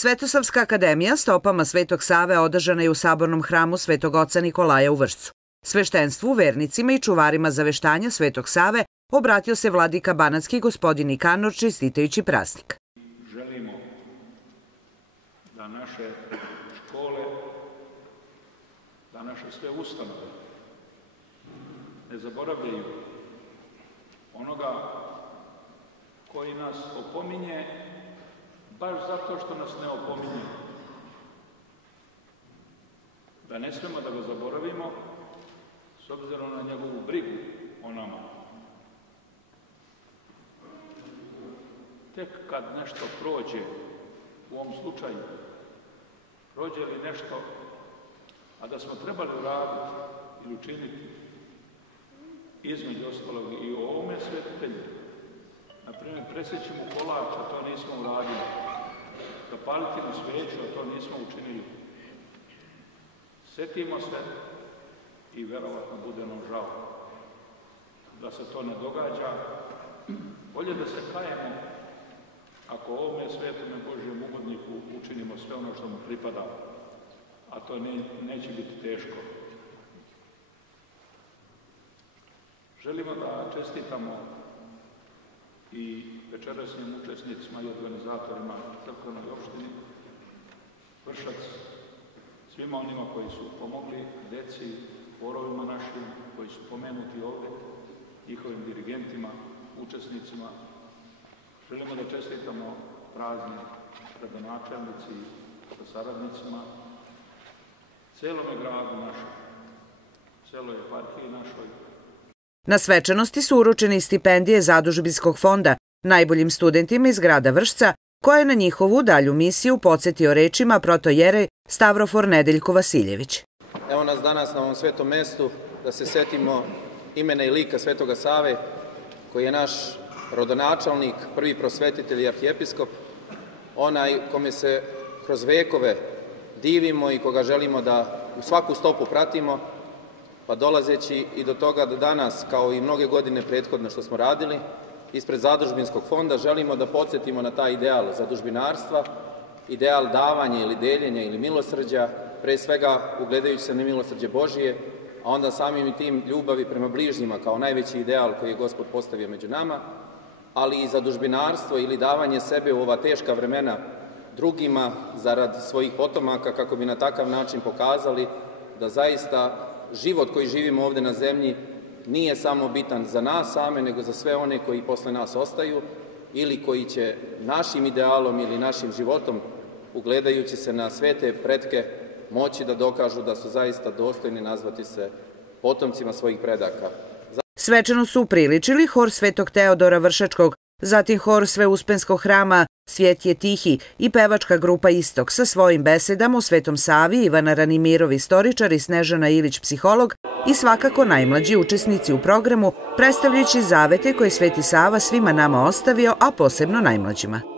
Svetosavska akademija stopama Svetog Save održana je u sabornom hramu Svetog oca Nikolaja u Vršcu. Sveštenstvu, vernicima i čuvarima zaveštanja Svetog Save obratio se vladika banatski gospodin Nikanor čestitajući praznik. Želimo da naše škole, da naše sve ustanove ne zaboravljaju onoga koji nas opominje baš zato što nas ne opominje. Da ne smemo da ga zaboravimo s obzirom na njegovu brigu o nama. Tek kad nešto prođe, u ovom slučaju, prođe li nešto, a da smo trebali uraditi ili učiniti, između ostalog i o ovome svetitelju, na primjer, presjeći mu kolač, a to nismo uradili, zapaliti mu sveću, a to nismo učinili. Sjetimo se i verovatno bude nam žao da se to ne događa. Bolje da se kajemo ako ovome svetome Božjem ugodniku učinimo sve ono što mu pripada, a to neće biti teško. Želimo da čestitamo i večerasnim učesnicima i organizatorima crkvenoj opštini Vršac, svima onima koji su pomogli, deci, borovima našim koji su pomenuti ovde, njihovim dirigentima, učesnicima. Želimo da čestitamo praznik gradonačelnici sa saradnicima, celome gradu našem, celoj eparhiji našoj. Na svečanosti su uručene stipendije Zadužbinskog fonda najboljim studentima iz grada Vršca, koja je na njihovu dalju misiju podsjetio rečima protojerej Stavrofor Nedeljko Vasiljević. Evo nas danas na ovom svetom mestu da se setimo imena i lika Svetoga Save, koji je naš rodonačelnik, prvi prosvetitelj i arhijepiskop, onaj kome se kroz vekove divimo i koga želimo da u svaku stopu pratimo, pa dolazeći i do toga da danas, kao i mnoge godine prethodno što smo radili, ispred Zadužbinskog fonda želimo da podsjetimo na taj ideal zadužbinarstva, ideal davanja ili deljenja ili milosrđa, pre svega ugledajući se na milosrđe Božije, a onda samim i tim ljubavi prema bližnjima kao najveći ideal koji je Gospod postavio među nama, ali i zadužbinarstvo ili davanje sebe u ova teška vremena drugima zarad svojih potomaka, kako bi na takav način pokazali da zaista život koji živimo ovde na zemlji nije samo bitan za nas same, nego za sve one koji posle nas ostaju ili koji će našim idealom ili našim životom, ugledajući se na svete pretke, moći da dokažu da su zaista dostojni nazvati se potomcima svojih predaka. Svečano su upriličili hor Svetog Teodora Vršačkog, zatim hor Sveuspenskog hrama Svijet je tihi i pevačka grupa Istok sa svojim besedama o Svetom Savi, Ivana Ranimirov istoričar i Snežana Ilić psiholog i svakako najmlađi učesnici u programu, predstavljajući zavete koje Sveti Sava svima nama ostavio, a posebno najmlađima.